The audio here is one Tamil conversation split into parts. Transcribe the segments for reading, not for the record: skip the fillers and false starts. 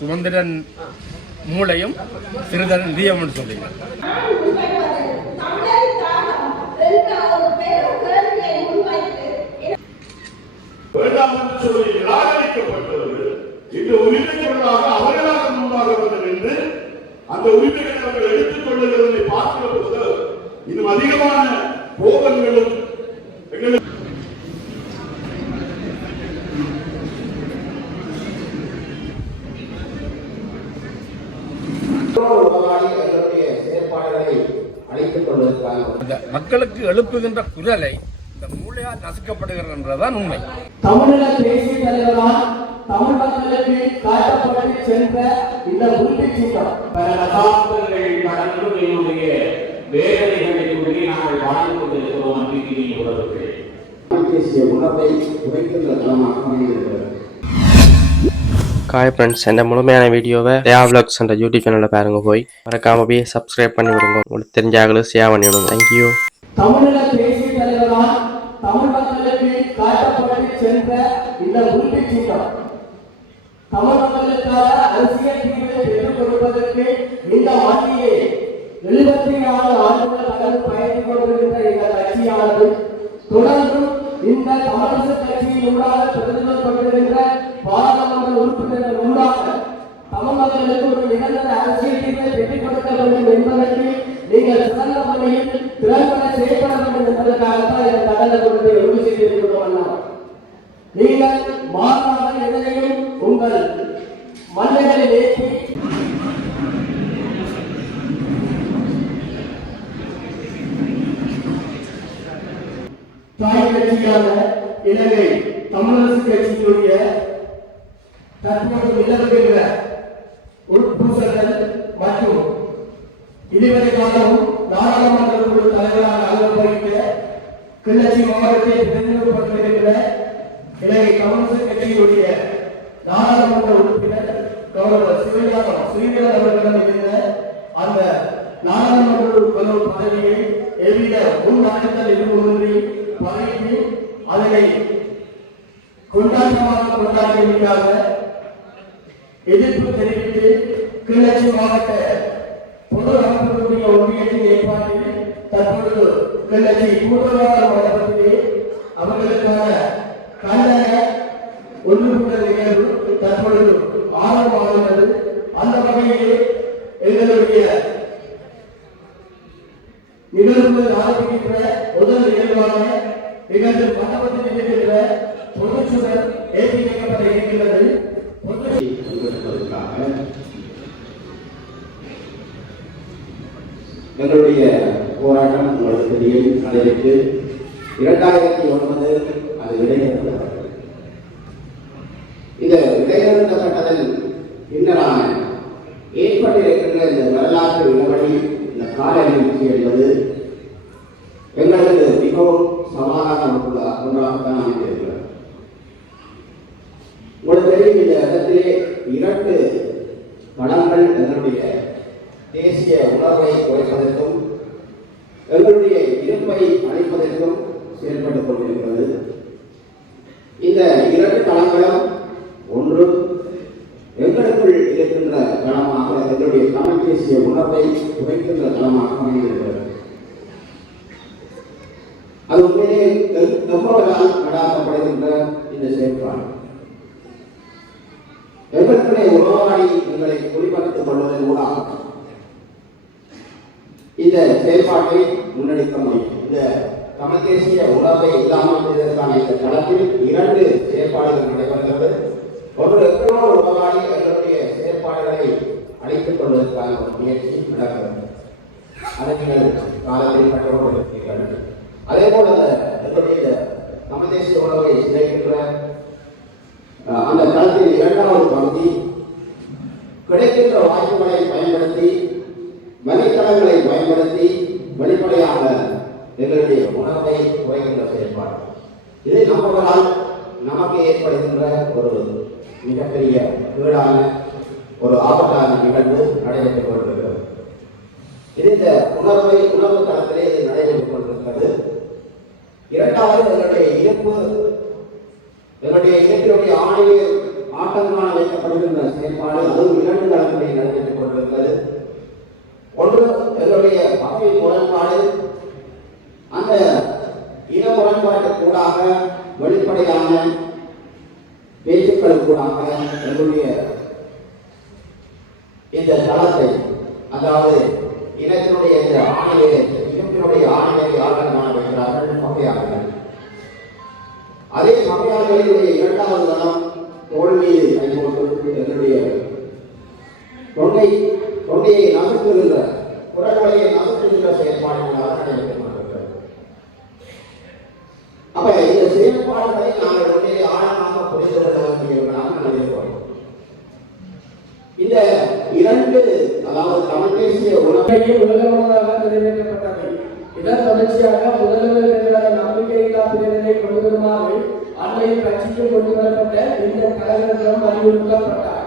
சுமந்திரன் மூளையும் சிறுதரன் வீரம்னு சொல்லுங்க. வேண்டாம் என்று சொல்லி நிராகரிக்கப்பட்டவர்கள் இந்த உரிமைகளாக அவர்களாக முன்பாக என்று அந்த உரிமைகளை அவர்கள் எடுத்துக் கொள்ளுகிறதை பார்க்கிற போது இன்னும் அதிகமான கோபங்களும் மக்களுக்கு எழுப்புகின்ற குரலை இந்த மூளையால் நசுக்கப்படுகிறதான் உண்மை. தமிழக தேசிய தலைவரால் தமிழ் மக்களுக்கு காட்டப்பட்டு சென்ற இந்த உறுதி சீட்டம் கடனுடைய வேதனைகளை கூறி நாங்கள் வாழ்ந்து கொண்டிருக்கிறோம். தேசிய உணர்வை குறைக்கின்ற தளமாக அமைந்திருக்கிறது. ஹாய் ஃப்ரெண்ட்ஸ், இந்த முழுமையான வீடியோவை தேவா விலாக்ஸ் என்ற யூடியூப் சேனலில் பாருங்க. போய் மறக்காம போய் சப்ஸ்கிரைப் பண்ணி விடுங்க. உங்களுக்கு தெரிஞ்சாங்களும் ஷேர் பண்ணி விடுங்க. தேங்க்யூ. தமிழக தேசிய தலைவரால் தமிழ் மக்களுக்கு காட்டப்பட்டு சென்ற இந்த உறுதி சீட்டம் தமிழ் மக்களுக்கான அரசியல் தீர்வை பெற்றுக் கொடுப்பதற்கு இந்த மத்தியிலே 74 ஆண்டுகள் கடந்து பயணித்துக் கொண்டிருக்கின்ற எங்கள் கட்சியானது தொடர்ந்து இந்த தமிழக கட்சியின் ஊடாக பிரதிநிதித்துவப்படுகின்ற பாராளுமன்ற உறுப்பினர்கள் ஊடாக தமிழ் மக்களுக்கு ஒரு நிரந்தர அரசியல் தீர்வை பெற்றுக் கொடுக்க வேண்டும் என்பதற்கு நீங்கள் சிறந்த முறையில் திறன்பட செயல்பட வேண்டும் என்பதற்காகத்தான் இந்த கடலை கொடுத்து உறுதி செய்திருக்கிறோம். அல்ல நீங்கள் மாறாக எதையும் உங்கள் மன்னர்களில் ஏற்றி தாய் கட்சியான இலங்கை தமிழரசு கட்சியினுடைய தற்போது நிலவுகின்ற உட்பூசல்கள் மற்றும் இதுவரை காலமும் நாடாளுமன்ற குழு தலைவராக அலுவலகின்ற கிளர்ச்சி மாவட்டத்தில் பிரதிநிதித்துவப்படுகின்ற இலங்கை கம்யூனிஸ்ட் கட்சியினுடைய நாடாளுமன்ற உறுப்பினர் கவர்னர் ஸ்ரீதரன் அவர்களிடம் இருந்த அந்த நாடாளுமன்ற குழு பதவியை எவ்வித முன் நாட்டத்தில் இருப்பதின்றி பதவிக்கு அதனை கொண்டாட்டமாக கொண்டாடியதற்காக எதிர்ப்பு தெரிவித்து கிளர்ச்சி மாவட்ட பொது அமைப்புடைய ஒன்றியத்தின் ஏற்பாட்டில் தற்பொழுது கிளர்ச்சி கூட்டுறவாளர் மண்டபத்திலே அவர்களுக்கான கண்டன ஒன்றுபட்ட நிகழ்வு தற்பொழுது ஆரம்பமாகிறது. அந்த வகையிலே எங்களுடைய நிகழ்வுகள் ஆரம்பிக்கின்ற முதல் நிகழ்வாக நிகழ்வு மண்டபத்தில் இருக்கின்ற பொதுச்சுடர் ஏற்றி வைக்கப்பட இருக்கிறது. எங்களுடைய போராட்டம் உங்களுக்கு தெரியும். அதற்கு 2009 அது இடைநிறுத்தப்பட்டது. இந்த இடைநிறுத்தப்பட்டதில் பின்னரான ஏற்பட்டிருக்கின்ற இந்த வரலாற்று இளவழி, இந்த கால நிகழ்ச்சி என்பது எங்களுக்கு மிகவும் சமாதான ஒன்றாகத்தான் அமைந்திருக்கிறது. உங்களுக்கு தெரியும், இந்த இடத்திலே 2 படங்கள் எங்களுடைய தேசிய உணர்வை குறைப்பதற்கும் எங்களுடைய இருப்பை அழைப்பதற்கும் செயல்பட்டுக் கொண்டிருக்கிறது. இந்த 2 களங்களும் ஒன்று எங்களுக்குள் இருக்கின்ற களமாக எங்களுடைய தமிழ் தேசிய உணர்வை குறைக்கின்ற களமாக அமைந்திருக்கிறது. அது உண்மையிலே எவ்வளவுதான் நடாத்தப்படுகின்ற இந்த செயல்பாடு எங்களுடைய உறவாடி எங்களை குடிபடுத்திக் கொள்வதன் மூலம் இந்த செயல்பாட்டை முன்னெடுக்க முடியும். இந்த தமிழ் தேசிய உணர்வை இல்லாமல் செய்வதற்கான இந்த களத்தில் 2 செயற்பாடுகள் நடைபெறுகிறது. ஒன்று, எங்களோட உறவாடி எங்களுடைய செயற்பாடுகளை அழைத்துக் கொள்வதற்கான ஒரு முயற்சி நடக்கிறது. அதை நீங்கள் காலத்தில் கற்றுக்கொண்டிருக்கிறீர்கள். அதே போல எங்களுடைய தமிழ் தேசிய உணர்வை சிதைக்கின்ற அந்த களத்தின் 2வது பகுதி கிடைக்கின்ற வாய்ப்புகளை பயன்படுத்தி, வலைத்தளங்களை பயன்படுத்தி வெளிப்படையாக எங்களுடைய உணர்வை குறைக்கின்ற செயல்பாடு. இதை நம்புவதால் நமக்கு ஏற்படுகின்ற ஒரு மிகப்பெரிய கேடான ஒரு ஆபத்தான நிகழ்வு நடைபெற்றுக் கொண்டிருக்கிறது. இது இந்த உணர்வு தளத்திலே இது நடைபெற்றுக் கொண்டிருக்கிறது. 2வது, எங்களுடைய இயற்பினுடைய ஆட்டங்காண வைக்கப்படுகின்ற செயற்பாடு அதுவும் 2 தளங்களில் நடைபெற்றுக் கொண்டிருக்கிறது. ஒன்று எங்களுடைய பதவி முரண்பாடு. அந்த இன முரண்பாட்டுக்கூடாக வெளிப்படையான பேச்சுக்களுக்கூடாக எங்களுடைய இந்த தளத்தை, அதாவது இனத்தினுடைய இந்த ஆணையை, இனத்தினுடைய ஆணையை ஆட்டங்காண வைக்கிறார்கள் பகையாளர்கள். அதே பகையாளர்களுடைய 2வது தளம் தோல்வியை கைகொண்டு எங்களுடைய தொண்டையை நசுக்குகின்ற குரல்வளையை நசுக்குகின்ற செயற்பாடுகளாக நடைபெற்று. அப்ப இந்த செயற்பாடுகளை நாங்கள் உண்மையை ஆழமாக புரிந்து கொள்ள வேண்டியவர்களாக நினைக்கிறோம். இந்த 2 அதாவது தமிழ் தேசிய உலகையும் உலகமாக நிறைவேற்றப்பட்டது. இதன் தொடர்ச்சியாக முதல்வர் எதிரான நம்பிக்கையில்லா பிரிவினை கொண்டு வருமாறு அண்மையில் கட்சிக்கு கொண்டு வரப்பட்ட இந்த கலைஞர்களும் வலியுறுத்தப்பட்டார்.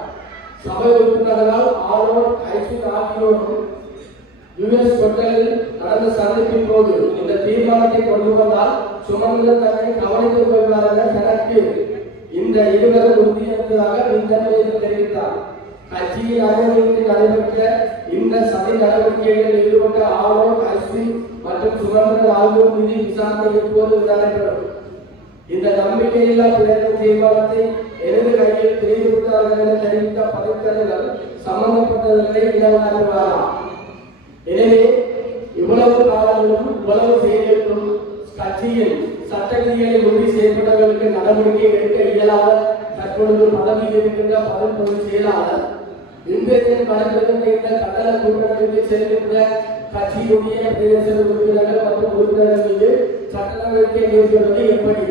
சபை உறுப்பினர்களால் ஆளுநர் ஐசின் ஆகியோரும் யுஎஸ் ஹோட்டலில் நடந்த சந்திப்பின் போது இந்த தீர்மானத்தை கொண்டு வந்தால் சுமந்திர தன்னை கவனித்துக் கொள்வார் என தனக்கு இந்த இருவரும் உறுதியளித்ததாக விந்தன்மையில் தெரிவித்தார். கட்சியின் அனுமதியில் நடைபெற்ற இந்த சதி நடவடிக்கைகளில் ஈடுபட்ட ஆளுநர் ஐசின் மற்றும் சுமந்திர ஆகியோர் மீது விசாரணை இப்போது நடைபெறும். இந்த நம்பிக்கையில்லா பிறகு தீர்மானத்தை எனது கையில் தெரிவித்தார்கள் என தெரிவித்த பதவித்தலைவர் சம்பந்தப்பட்டவர்களை இடமாற்றுவாராம். எனவே இவ்வளவு காலங்களும் இவ்வளவு செய்திருக்கும் கட்சியின் சட்ட விதிகளை உறுதி செய்யப்பட்டவர்களுக்கு நடவடிக்கை எடுக்க இயலாத தற்பொழுது பதவியில் இருக்கின்ற பொதுச் செயலாளர் இன்றைய வழங்கிருக்கின்ற இந்த கட்டள கூட்டத்திற்கு செல்கின்ற கட்சியுடைய பிரதேச உறுப்பினர்கள் மற்றும் உறுப்பினர்கள் மீது சட்ட நடவடிக்கை எடுப்பது எப்படி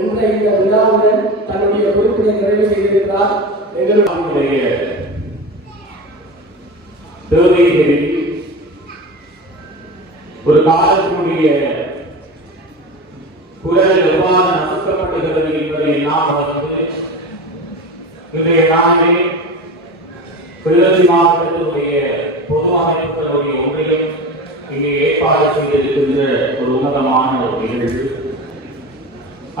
என்ற இந்த விழாவுடன் தன்னுடைய பொறுப்பினை நிறைவு செய்திருக்கிறார். எங்களுடைய ஒரு காலத்தினுடைய குரல் எவ்வாறு நசுக்கப்படுகிறது என்பதை நாம் இன்றைய நாளிலே கிளிநொச்சி மாவட்டத்தினுடைய பொது அமைப்புகளுடைய ஒன்றியம் இங்கே ஏற்பாடு செய்திருக்கின்ற ஒரு உன்னதமான ஒரு நிகழ்வு.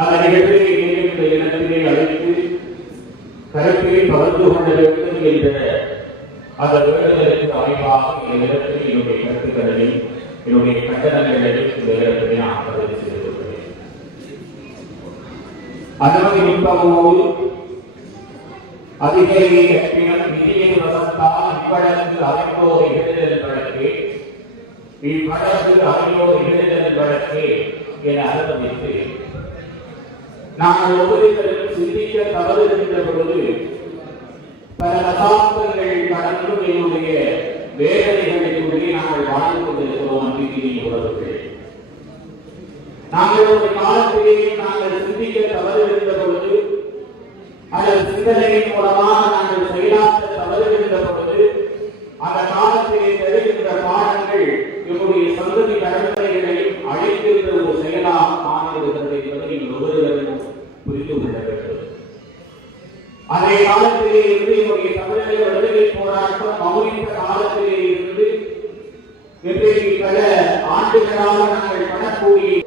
அந்த நிகழ்ச்சியை இந்த இடத்திலே அழைத்து கருத்திலே பகிர்ந்து கொள்ள வேண்டும் என்ற அந்த வேண்டுதலுக்கு அமைப்பாக இந்த இடத்தில் என்னுடைய கருத்துக்களையும் என்னுடைய கண்டனங்களையும் இந்த இடத்திலே நான் பதிவு செய்திருக்கிறேன். அனுமதி நுட்பமோடு அதிகாரியை கட்டினம் நிதியை வசத்தால் இவ்வழக்கு அறையோர் எழுதல் வழக்கு இவ்வழக்கு அறையோர் எழுதல் வழக்கு என அனுமதித்து நாங்கள் ஒவ்வொருவரும் சிந்திக்க தவறு இருக்கின்ற பொழுது பல தசாப்தங்கள் கடந்து என்னுடைய வேதனைகளுக்குள்ளே நாங்கள் வாழ்ந்து கொண்டிருக்கிறோம். நம்பிக்கையின் உறவுகள் நாங்கள் ஒரு காலத்திலே நாங்கள் சிந்திக்க தவறு இருந்த பொழுது அல்லது சிந்தனையின் மூலமாக நாங்கள் செயலாற்ற தவறு இருந்த பொழுது அந்த காலத்திலே தெரிகின்ற பாடங்கள் என்னுடைய சந்ததி கடற்கரைகளையும் அழைக்கின்ற ஒரு செயலாக மாறிவிடுகிறது என்பதை நீங்கள் ஒவ்வொருவரும் புரிந்து கொள்ள வேண்டும். அதே காலத்திலே இருந்து என்னுடைய தமிழக விடுதலை போராட்டம் மௌனித்த காலத்திலே இருந்து இன்றைக்கு பல ஆண்டுகளாக நாங்கள் படக்கூடிய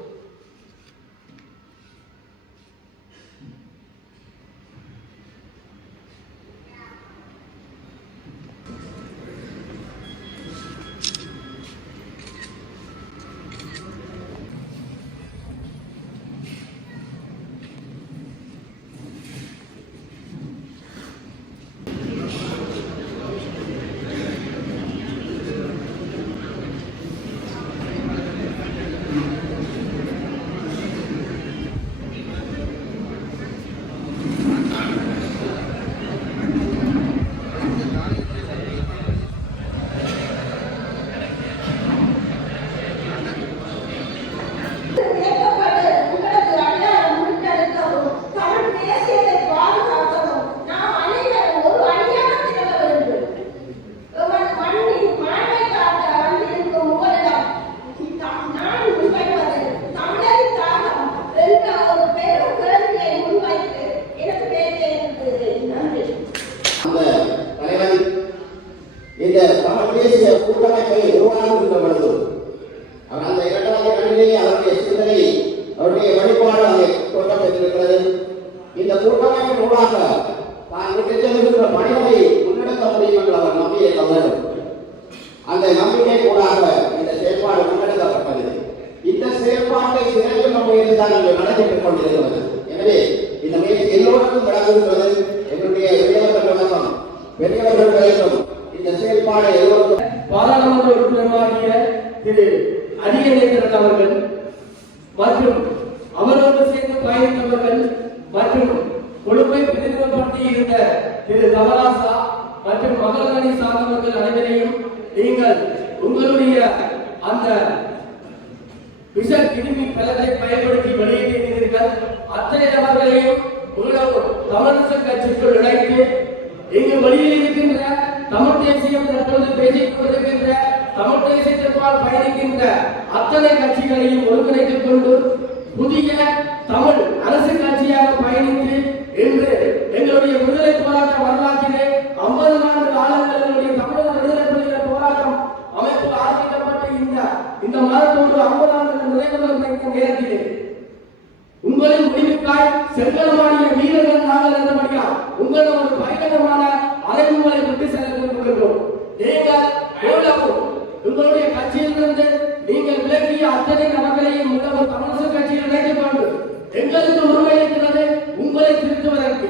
நடைபெற்றுக் கொண்டிருக்கிறது. எனவே இந்த முயற்சி எல்லோருக்கும் விளங்குகிறது. எங்களுடைய பெரியவர்கள் பெரியவர்கள் வேண்டும் இந்த செயல்பாடு எல்லோருக்கும். பாராளுமன்ற உறுப்பினராகிய திரு அடியநேசன் அவர்கள் மற்றும் அவரோடு சேர்ந்து பயணித்தவர்கள் மற்றும் கொழும்பை பிரதிநிதித்துவப்படுத்தி இருந்த திரு தவராசா மற்றும் மகளரணி சார்ந்தவர்கள் அனைவரையும் நீங்கள் உங்களுடைய அந்த விஷ கிருமி பலத்தை பயன்படுத்தி வெளியேற்றினீர்கள். அத்தனை நபர்களையும் தமிழக கட்சிக்குள் இணைத்து இங்கு வெளியில் இருக்கின்ற தமிழ் தேசியம் தற்போது பேசிக் கொண்டிருக்கின்ற தமிழ் தேசியத்திற்கால் பயணிக்கின்ற அத்தனை கட்சிகளையும் ஒருங்கிணைத்துக் கொண்டு புதிய தமிழ் அரசு கட்சியாக பயணித்து இன்று எங்களுடைய விடுதலை போராட்ட வரலாற்றிலே 50 ஆண்டு காலங்களுடைய தமிழக விடுதலை புலிகள் போராட்டம் அமைப்பு ஆரம்பிக்கப்பட்டு இந்த மாதத்தோடு 50 ஆண்டு நிறைவேறும் நேரத்திலே உங்களின் முடிவுக்காய் செங்கலமாடிய வீரர்கள் நாங்கள் இருந்தபடியால் உங்கள் ஒரு பயங்கரமான அறைமுறை விட்டு செல்கின்றோம். நீங்கள் எவ்வளவு உங்களுடைய கட்சியிலிருந்து நீங்கள் விலகிய அத்தனை நபர்களையும் ஒரு தமிழக கட்சியில் இணைத்துக் கொண்டு எங்களுக்கு உரிமை இருக்கிறது உங்களை திருத்துவதற்கு.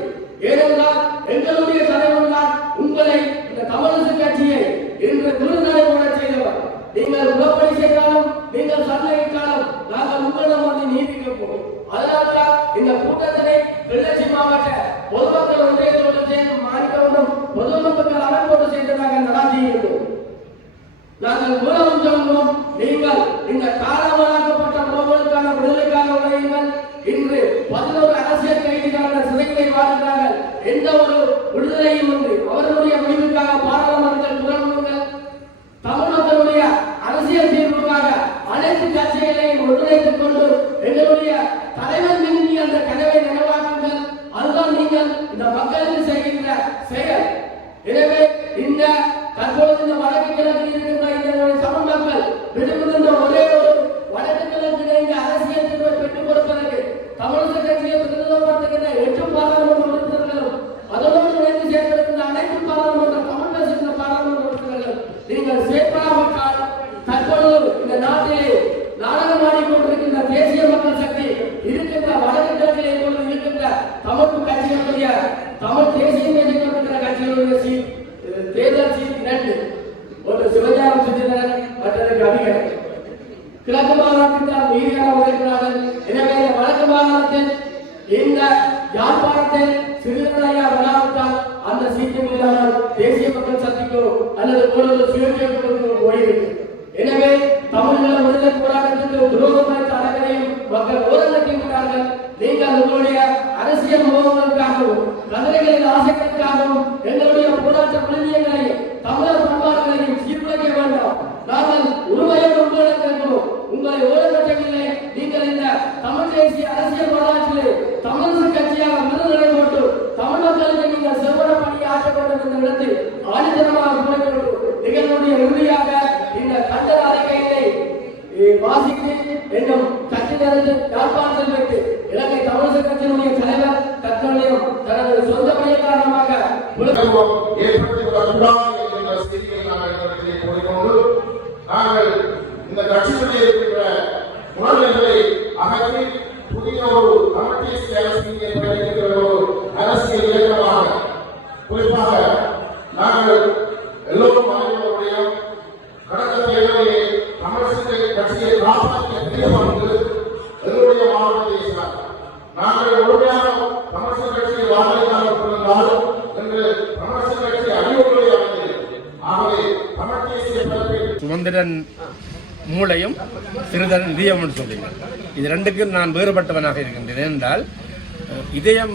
ஏனென்றால் எங்களுடைய தலைவர் தான் உங்களை இந்த தமிழக கட்சியை இன்று விருதுநடை போட செய்தவர். நீங்கள் உடற்படி செய்தாலும் நீங்கள் சண்டையிட்டாலும் நாங்கள் உங்களிடம் வந்து நீதி கேட்போம். அதனால்தான் இந்த கூட்டத்தினை கிளர்ச்சி மாவட்ட பொதுமக்கள் ஒன்றியத்தோடு சேர்ந்து மாநிலம் பொதுமக்கள் அமைப்போடு சேர்ந்து நாங்கள் நடாத்தியிருந்தோம். நாங்கள் மூலம் சொல்வோம், நீங்கள் இந்த காலமாக்கப்பட்ட உறவுகளுக்கான விடுதலைக்காக உழையுங்கள். இன்று 11 அரசியல் கைதிகள் சிறைகளை வாழ்கிறார்கள். எந்த ஒரு விடுதலையும் இன்றி அவர்களுடைய முடிவுக்காக பாராளுமன்றத்தில் குரல் தமிழகத்தினுடைய அரசியல் தீர்வுக்காக அனைத்து கட்சிகளையும் ஒருங்கிணைத்துக் கொண்டு எங்களுடைய தலைவர் மீது அந்த கனவை நினைவாக்குங்கள். அதுதான் நீங்கள் இந்த மக்களுக்கு செய்கின்ற செயல். எனவே இந்த தற்பொழுது இந்த வடக்கு கிழக்கில் இருக்கின்ற இந்த தமிழ் மக்கள் விடுபடுகின்ற ஒரே ஒரு வடக்கு கிழக்கில் இந்த அரசியல் தீர்வை பெற்றுக் கொடுப்பதற்கு தமிழக கட்சியை பிரதிநிதித்துவப்படுத்துகின்ற 8 பாராளுமன்ற உறுப்பினர்களும் அதோடு இணைந்து சேர்ந்திருக்கின்ற அனைத்து பாராளுமன்ற தமிழ் பேசுகின்ற பாராளுமன்ற உறுப்பினர்கள் நீங்கள் சேர்ப்பாவிட்டால் தற்பொழுது இந்த நாட்டிலே நாடகமாடிக்கொண்டிருக்கின்ற தேசிய மக்கள் சக்தி இருக்கின்ற வடக்கு கிழக்கில் இப்பொழுது இருக்கின்ற தமிழ் கட்சிகளுடைய தமிழ் தேசியம் எதிர்க்கின்ற கட்சிகளுடைய தேர்தல் சீட் 2 ஒன்று சிவஞானம் சுஜிதரன் மற்றது கவிஞர் கிழக்கு மாகாணத்தில் மீதியாக உழைக்கிறார்கள். எனவே இந்த வடக்கு மாகாணத்தில் இந்த யாழ்ப்பாணத்தில் சிறுதலையா வராவிட்டால் அந்த சீட்டு இல்லாமல் தேசிய மக்கள் சக்திக்கோ அல்லது ஒரு சுயேட்சைக்கு ஓடிவிட்டு. எனவே தமிழக விடுதலை போராட்டத்திற்கு துரோகம் வைத்த அனைவரையும் மக்கள் ஓரங்கட்டி விட்டார்கள். நீங்கள் உங்களுடைய அரசியல் மோகங்களுக்காகவும் கதிரைகளின் ஆசைகளுக்காகவும் எங்களுடைய போராட்ட விழுமியங்களையும் தமிழர் பண்பாடுகளையும் சீர்குலைக்க வேண்டாம். நாங்கள் உரிமையோடு உங்களிடம் கேட்கிறோம். உங்களை ஓரங்கட்டவில்லை. நீங்கள் இந்த தமிழ் தேசிய அரசியல் வரலாற்றிலே தமிழக கட்சியாக விருதுகளை போட்டு தமிழ் மக்களுக்கு நீங்கள் செவ்வன பணியை ஆற்ற வேண்டும் என்ற இடத்தில் ஆணித்தனமாக குறைக்கொண்டு நிகழ்வுடைய இறுதியாக இந்த கண்டன அறிக்கையினை வாசித்து என்னும் கட்சியிலிருந்து யாழ்ப்பாணத்தில் வைத்து இலங்கை தமிழக கட்சியினுடைய தலைவர் தற்கொலையும் தனது சொந்த பணிய காரணமாக நாங்கள் இந்த கட்சியிலே இருக்கின்ற முரண்களை அகற்றி புதிய ஒரு தமிழ் தேசிய அரசியல் இயக்கமாக குறிப்பாக நாங்கள் எல்லோரும் அறிவுடைய கடந்த தேர்தலிலே தமிழக கட்சியை காப்பாற்றிய எங்களுடைய மாவட்டத்தை நாங்கள் முழுமையாக தமிழக கட்சியை வாக்களித்தாலும் என்று தமிழக கட்சி அறிவுரை அமைந்தது. ஆகவே தமிழ் தேசிய சுமந்திரன் மூளையும் சிறிதரன் இதயம் சொல்லுங்க. இது ரெண்டுக்கும் நான் வேறுபட்டவனாக இருக்கின்றேன். என்றால் இதயம்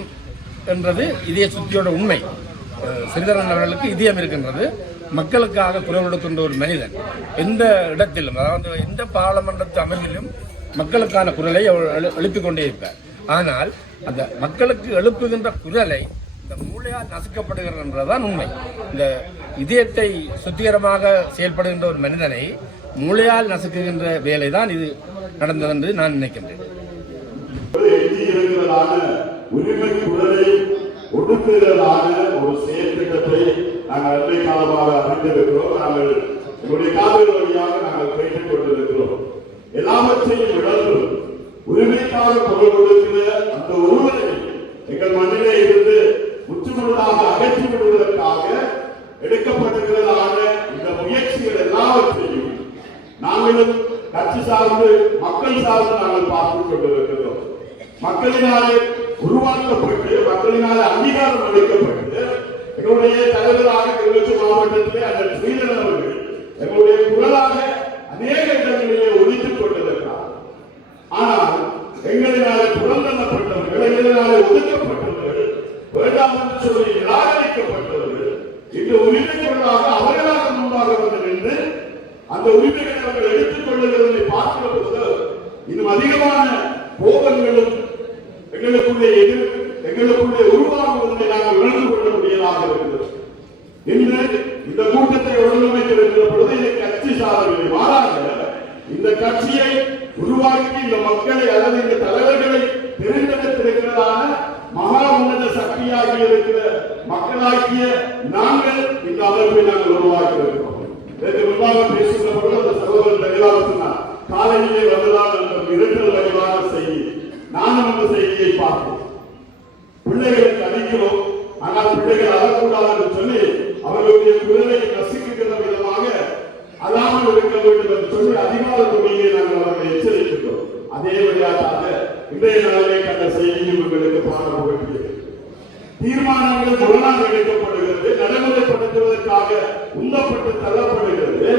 என்றது இதய சுத்தியோட உண்மை. சிறிதரன் அவர்களுக்கு இதயம் இருக்கின்றது. மக்களுக்காக குரல் கொடுக்கின்ற ஒரு மனிதன் எந்த இடத்திலும், அதாவது எந்த பாராளுமன்றத்து அமர்விலும் மக்களுக்கான குரலை எழுப்பிக் கொண்டே இருப்பார். ஆனால் அந்த மக்களுக்கு எழுப்புகின்ற குரலை இந்த மூளையால் நசுக்கப்படுகிறது என்றதான் உண்மை. இந்த இதயத்தை சுத்திகரமாக செயல்படுகின்ற ஒரு மனிதனை மூளையால் நசுக்குகின்ற வேலை தான் இது நடந்தது என்று நான் நினைக்கின்றேன். உரிமை குரலை ஒடுக்குதலான ஒரு செயல் திட்டத்தை நாங்கள் அன்றை காலமாக அறிந்திருக்கிறோம். நாங்கள் எங்களுடைய காதல் வழியாக நாங்கள் கேட்டுக் கொண்டிருக்கிறோம். எல்லாவற்றையும் இழந்து உரிமைக்காக குரல் கொடுக்கிற அந்த ஒருவரை எங்கள் மண்ணிலே இருந்து முற்றுமுழுதாக அகற்றி விடுவதற்காக எடுக்கப்பட்டிருக்கிறதான இந்த முயற்சிகள் எல்லாவற்றையும் நாங்களும் கட்சி சார்ந்து மக்கள் சார்ந்து நாங்கள் பார்த்துக் கொண்டிருக்கிறோம். மக்களினாலே உருவாக்கப்பட்டு மக்களினாலே அங்கீகாரம் அளிக்கப்பட்டு எங்களுடைய தலைவராக கிளிநொச்சி மாவட்டத்திலே அந்த ஸ்ரீதரன் அவர்கள் எங்களுடைய குரலாக அநேக இடங்களிலே ஒழித்துக் கொண்டிருக்கிறார். ஆனால் எங்களினாலே புறந்தள்ளப்பட்டவர்கள், எங்களினாலே ஒதுக்கப்பட்டவர்கள், வேண்டாம் என்று சொல்லி நிராகரிக்கப்பட்டவர்கள் இந்த உரிமை குரலாக அவர்களாக முன்பாக வந்து நின்று அந்த உரிமைகளை அவர்கள் எடுத்துக் கொள்ளுகிறதை பார்க்கிற போது இன்னும் அதிகமான கோபங்களும் எங்களுக்குள்ளே உருவாகுவதை நாங்கள் உணர்ந்து கொள்ளக்கூடியதாக இருக்கிறது. இன்று இந்த கூட்டத்தை ஒழுங்கமைத்திருக்கிற பொழுது இந்த கட்சி சாதவில்லை, மாறாக இந்த கட்சியை உருவாக்கி இந்த மக்களை அல்லது இந்த தலைவர்களை தெரிந்தெடுத்திருக்கிறதான மகா உன்னத சக்தியாகி இருக்கிற மக்களாகிய நாங்கள் இந்த அமைப்பை நாங்கள் உருவாக்கி இருக்கிறோம். இதற்கு முன்பாக பேசுகிற பொழுது அந்த சகோதரர் தெளிவாக சொன்னார், காலையிலே வந்ததால் அந்த இரட்டல் வடிவான செய்தி. நானும் அந்த செய்தியை பார்த்தேன். பிள்ளைகளுக்கு அளிக்கிறோம், ஆனால் பிள்ளைகள் அழக்கூடாது என்று சொல்லி அவர்களுடைய குரலை ரசிக்கின்ற விதமாக அல்லாமல் இருக்க வேண்டும் என்று சொல்லி அதிகார துறையை நாங்கள் அவர்களை எச்சரிக்கின்றோம். அதே வழியாக இன்றைய நாளிலே கண்ட செய்தியும் எங்களுக்கு பாடம் புகட்டியது. தீர்மானங்கள் முரணாக எடுக்கப்படுகிறது, நடைமுறைப்படுத்துவதற்காக உந்தப்பட்டு தள்ளப்படுகிறது.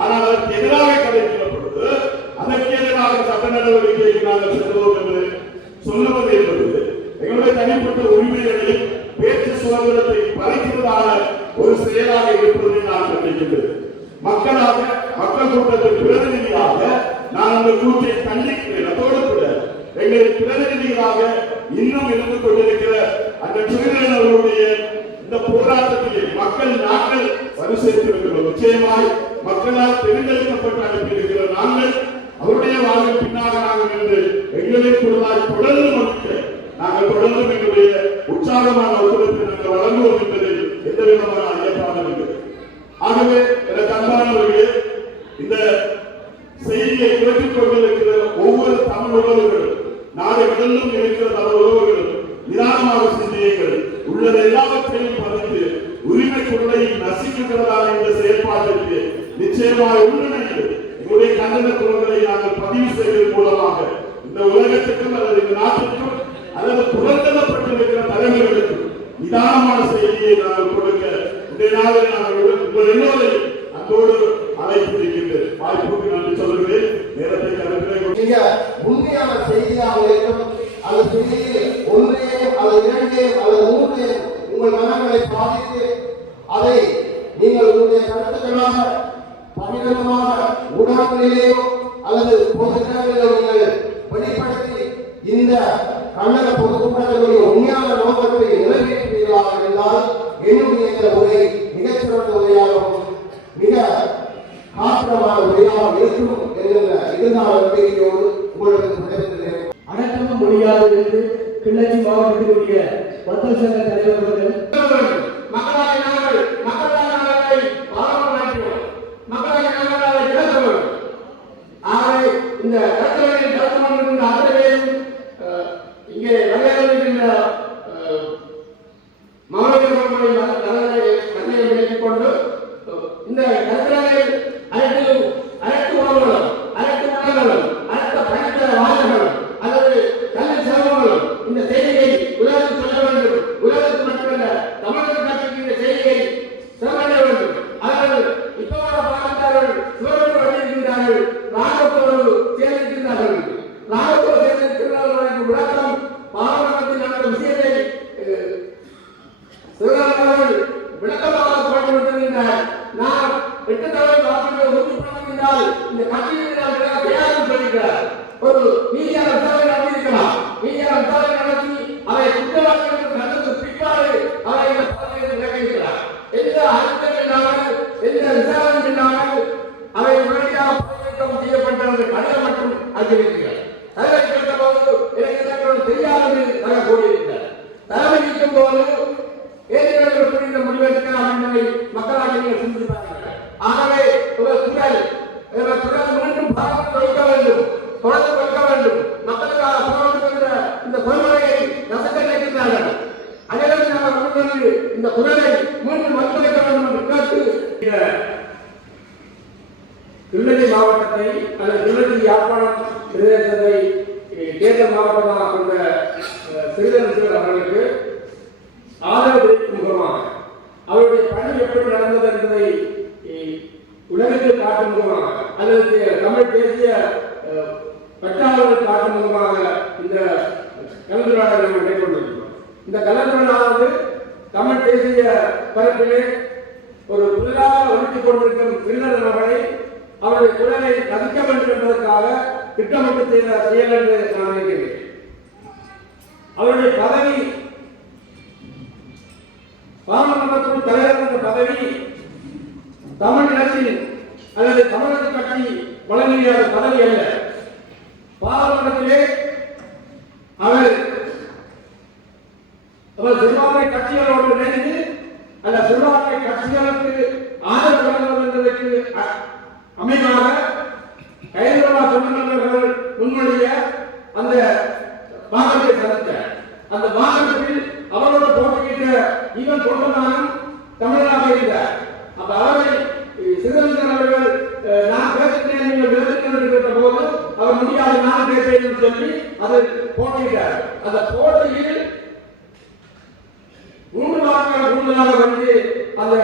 ஆனால் அதற்கு எதிராக கலைக்கப்படுவது, அதற்கு எதிராக சட்ட நடவடிக்கைக்கு நாங்கள் செல்வோம் என்று சொல்லுவது என்பது எங்களுடைய தனிப்பட்ட உரிமைகளையும் பேச்சு சுதந்திரத்தை பறிக்கிறதான ஒரு செயலாக இருப்பதை நான் கண்டிக்கின்றேன். மக்களாக, மக்கள் கூட்டத்தின் பிரதிநிதியாக நான் அந்த கூட்டை கண்டிக்கிறேன். அதோடு கூட எங்களை பிரதிநிதிகளாக இன்னும் இருந்து கொண்டிருக்கிற அந்த சிறுவர்களுடைய இந்த போராட்டத்திலே மக்கள் நாங்கள் வரிசைத்திருக்கிறோம். நிச்சயமாய் மக்களால் தேர்ந்தெடுக்கப்பட்டு அனுப்பியிருக்கிற நாங்கள் அவருடைய வாழ்வின் பின்னாக நாங்கள் என்று எங்களை கூடுதலாய் தொடர்ந்து மதிக்க நாங்கள் தொடர்ந்து எங்களுடைய உற்சாகமான ஒத்துழைப்பை நாங்கள் வழங்குவோம் என்பதில் எந்த விதமான ஐயப்பாடும் இல்லை. ஆகவே எனக்கு அன்பானவர்களே, இந்த செய்தியை கேட்டுக் கொண்டிருக்கிற ஒவ்வொரு தமிழ் உறவுகளும், நாடு கடலும் இருக்கிற தமிழ் உறவுகளும் நிதானமாக சிந்தியுங்கள். உள்ளது எல்லாவற்றையும் பதித்து உரிமை குரலை நசிக்கிறதான இந்த செயற்பாட்டிற்கு நிச்சயமாக உள்நுழைந்து எங்களுடைய கண்டன குரல்களை நாங்கள் பதிவு செய்வதன் மூலமாக இந்த உலகத்துக்கும் அல்லது இந்த நாட்டுக்கும் அல்லது புறந்தள்ளப்பட்டிருக்கிற தலைவர்களுக்கும் நிதானமான செய்தியை நாங்கள் கொடுக்க இந்த நாளில் நாங்கள் உங்கள் எல்லோரையும் அன்போடு அழைத்திருக்கின்றேன். வாய்ப்புக்கு நன்றி சொல்லுகிறேன். நேரத்தை கருத்தில் மிக உண்மையான செய்தியாக இருக்கும். அந்த செய்தியில் ஒன்றையும் அல்லது இரண்டையும் அல்லது மூன்றையும் உங்கள் மனங்களை பாதித்து அதை நீங்கள் உங்களுடைய கருத்துக்களாக பகிரங்கமாக ஊடகங்களிலேயோ அல்லது பொது இடங்களிலோ நீங்கள் வெளிப்படுத்தி இந்த கண்டன பொதுக்கூட்டங்களுடைய உண்மையான நோக்கத்தை நிறைவேற்றுவீர்களாக இருந்தால் என்னுடைய இந்த உரை மிகச்சிறந்த உரையாகவும் மிக காத்திரமான உரையாக இருக்கும் என்கிற எதிர்கால நம்பிக்கையோடு உங்களுக்கு விடைபெறுகிறேன். அடக்கவும் முடியாது என்று கிளர்ச்சி மாவட்டத்தினுடைய மக்கள் சங்க தலைவர்கள் மக்களாக நாங்கள் மக்களாக நாங்களை பாராட்டுகிறோம். மக்களாக நாங்கள் இழக்கிறோம். ஆகவே இந்த கருத்துகளின் கருத்துமன்ற அத்தனையும் இங்கே விளையாடுகின்ற மாணவர்களை நலனை விலக்கிக் கொண்டு இந்த கருத்துகளை அனைத்து உணவுகளும் அனைத்து உணவுகளும் அனைத்து படித்த வாசகர்களும் அல்லது கல்வி செலவுகளும் இந்த செய்தியை உலகத்தில் சொல்ல வேண்டும். உலகத்தில் மட்டுமல்ல, தமிழகத்தில் இந்த செய்தியை சொல்ல வேண்டும். அவர்கள் இப்போது பார்க்கிறார்கள், சிவரோடு வந்திருக்கின்றார்கள், ராணுவத்தோடு சேர்ந்திருக்கின்றார்கள். ராணுவத்தோடு சேர்ந்திருக்கிறார்கள் விளக்கம் பாராளுமன்றத்தில் நடந்த விஷயத்தை இந்த குரலை மீண்டும் வலுப்படுத்த வேண்டும் என்று கேட்டு கிருஷ்ணகிரி மாவட்டத்தை அல்லது கிருஷ்ணகிரி யாழ்ப்பாணம் பிரதேசத்தை தேர்தல் மாவட்டமாக கொண்ட சிறிதரசர் அவர்களுக்கு ஆதரவு தெரிவிக்கும் முகமாக அவருடைய பணி எப்படி நடந்தது என்பதை உலகத்தை காட்டும் முகமாக அல்லது தமிழ் தேசிய பற்றாளர்கள் காட்டும் முகமாக இந்த கலந்துரையாடலை மேற்கொண்டிருக்கிறோம். இந்த கலந்துரையாடலானது தமிழ் தேசிய பரப்பிலே ஒரு புதிதாக ஒழித்துக் கொண்டிருக்கும் சிறிதர் மகளை அவருடைய குரலை கதிக்க வேண்டும் என்பதற்காக திட்டமிட்டு செய்த செயல் என்று நான் நினைக்கிறேன். அவருடைய பதவி பாராளுமன்றத்தின் தலைவர் என்ற பதவி தமிழ்நாட்டில் அல்லது தமிழக கட்சி வழங்கிய பதவி அல்ல. பாராளுமன்றத்திலே அவர் சிறுபான்மை கட்சிகளோடு இணைந்து அந்த சிறுபான்மை கட்சிகளுக்கு ஆதரவு வழங்குவது என்பதற்கு அமைவாக கைதுவா சொன்னவர்கள் முன்மொழிய அந்த வாகனத்தை சந்தித்த அந்த வாகனத்தில் அவரோடு போட்டியிட்ட இவன் தொண்டனானும் தமிழராக இருந்தார். அப்ப அவரை சிறுவந்தன் அவர்கள் நான் பேசுகிறேன் நீங்கள் பேசுகிறேன் என்று கேட்ட போது அவர் முடியாது நான் பேசுகிறேன் என்று சொல்லி அதை போட்டியிட்டார். அந்த போட்டியில் 3 நாட்கள் கூடுதலாக வந்து அந்த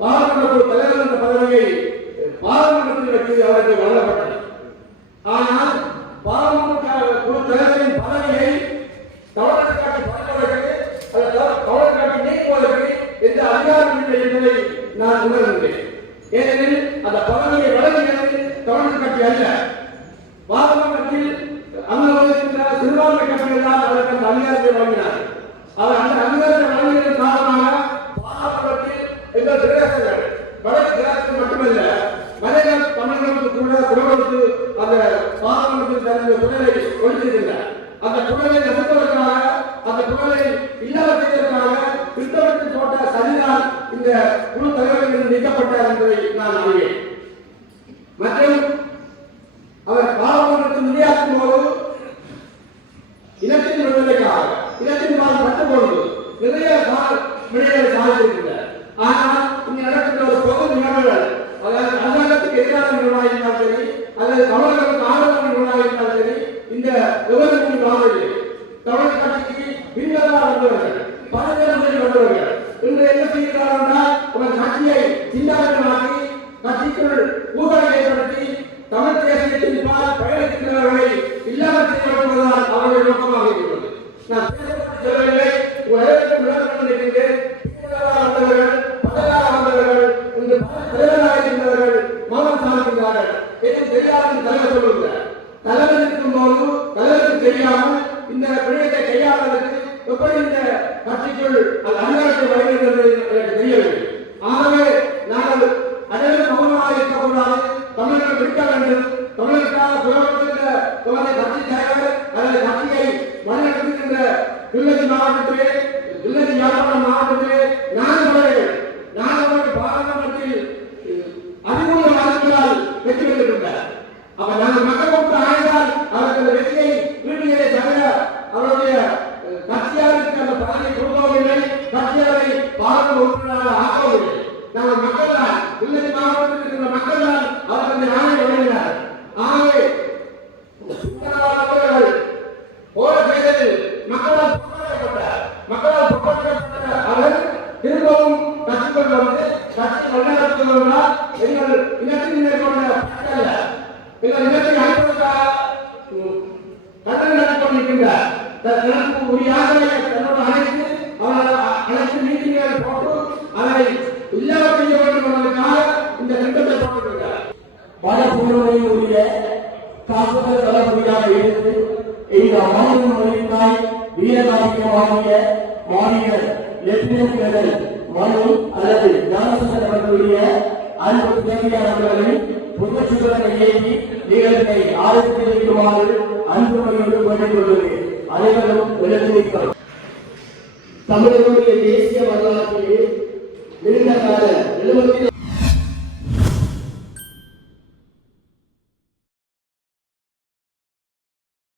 பாராளுமன்ற தலைவர் என்ற பதவியை பாராளுமன்றத்தில் வைத்து அவருக்கு வழங்கப்பட்டது. ஆனால் பாராளுமன்ற தலைவரின் பதவியை தமிழக கட்சி பறிப்பதற்கு தமிழக கட்சி நீக்குவதற்கு எந்த அதிகாரம் இல்லை என்பதை நான் உணர்கின்றேன். ஏனெனில் அந்த பதவியை வழங்கியது தமிழக கட்சி அல்ல. பாராளுமன்றத்தில் அந்த சிறுபான்மை கட்சிகள் தான் அதற்கு அந்த அதிகாரத்தை வழங்கினார். அவர் அந்த அதிகாரத்தை வழங்கியதன் காரணமாக பாராளுமன்றத்தில் எங்கள் பிரதேசங்கள் வடக்கு பிரதேசம் மட்டுமல்ல மலையாள தமிழர்களுக்கு கூட குரலுக்கு அந்த பாராளுமன்றத்தில் தனது குரலை ஒழித்திருந்தார். அந்த குரலை நசுப்பதற்காக அந்த குரலை இல்லாததற்காக திட்டமிட்டு போட்ட சதிதான் இந்த குழு தலைவர்கள் நீக்கப்பட்டார் என்பதை நான் அறிவேன். மற்றும் அவர் பாராளுமன்றத்தில் உரையாற்றும் போது இனத்தின் விடுதலைக்காக இனத்தின் பால் பட்டுக்கொண்டு நிறைய விடைகளை சாதித்திருக்கிறார். ஆனால் இங்கு நடக்கின்ற ஒரு பொது நிகழ்வுகள் அதாவது அரசாங்கத்துக்கு எதிரான நிகழ்வாக இருந்தால் சரி அல்லது தமிழர்களுக்கு ஆதரவான நிகழ்வாக இருந்தால் சரி இந்த விவரங்கள் வாங்கவில்லை. தமிழக கட்சிக்கு பின்வதாக வந்தவர்கள் பலதரப்படி வந்தவர்கள் இன்று என்ன செய்கிறார் என்றால் அவர் கட்சியை சின்னாக்கி கட்சிக்குள் ஊழலை ஏற்படுத்தி தமிழ் தேசியத்தின் பால் பயணிக்கின்றவர்களை இல்லாமல் செய்வதுதான் அவருடைய நோக்கமாக இருக்கிறது. நான் சொல்லவில்லை உலகத்தில் விளக்கம் நினைக்கின்றேன். வந்தவர்கள் பதவியாக வந்தவர்கள் இன்று தலைவராக இருந்தவர்கள் மௌனம் சாதிக்கின்றார்கள். எதுவும் தெரியாத தலைவர் சொல்லுகிறார். தலைவர் இருக்கும் போது தலைவருக்கு தெரியாமல் இந்த விடயத்தை கையாளுவதற்கு எப்படி இந்த கட்சிக்குள் அந்த அதிகாரத்தை வழங்குகிறது எனக்கு தெரியவில்லை. ஆகவே நாங்கள் அனைவரும் மௌனமாக இருக்கக்கூடாது. தமிழர்கள் இருக்க வேண்டும். தமிழருக்காக குரல் கட்சி தலைவர் அல்லது கட்சியை வழிநடத்துகின்ற கிருஷ்ணகிரி மாவட்டத்திலே கிருஷ்ணகிரி யாழ்ப்பாணம் மாவட்டத்திலே நாங்கள் பாராளுமன்றத்தில் அதிகூல வாக்குகளால் வெற்றி பெற்றிருந்தார். அப்ப நாங்கள் மக்கள் கூட்ட ஆய்ந்தால் அவர்கள் வெற்றியை வீடுகளை தவிர அவருடைய கட்சியாளருக்கு அந்த பதவியை கொடுக்கவில்லை. கட்சியாளரை பாராளுமன்ற உறுப்பினராக ஆக்கவில்லை. நாங்கள் மக்கள் தான் கிருஷ்ணகிரி மாவட்டத்தில் இருக்கிற மக்கள் தான் அவர்கள் அந்த ஆணை வழங்கினார். ஆகவே போல செய்ததில் மக்களால் புறக்கணிக்கப்பட்ட அவர் திரும்பவும் கட்சிக்குள் வந்து கட்சி வழிநடத்துவதால் எங்கள் இனத்தின் மேற்கொண்ட எங்கள் இனத்தை அழைப்பதற்காக கட்டணம் நடத்திக்கொண்டிருக்கின்றார். தனக்கு உரிய தன்னோடு அழைத்து அவர்கள் அழைத்து மீட்டிங்களை போட்டு அதை இல்லாமல் செய்ய வேண்டும் என்பதற்காக இந்த திட்டத்தை போட்டிருக்கிறார். வடபூர்வையில் உரிய தாக்குதல் தளபதியாக இருந்து இந்த மாநில மொழிக்காய் வீரகாமிய மாநில லெப்டினன்ட் ஜெனரல் மனு அல்லது ஞானசந்தன் அவர்களுடைய அன்பு தேவையானவர்களை புதுச்சுடனை இயக்கி நிகழ்ச்சியை ஆரம்பித்து வைக்குமாறு அன்பு மொழியோடு கொண்டிருக்கிறது. அனைவரும் எழுந்திருக்கிறோம். தமிழர்களுடைய தேசிய வரலாற்றிலே நீண்ட கால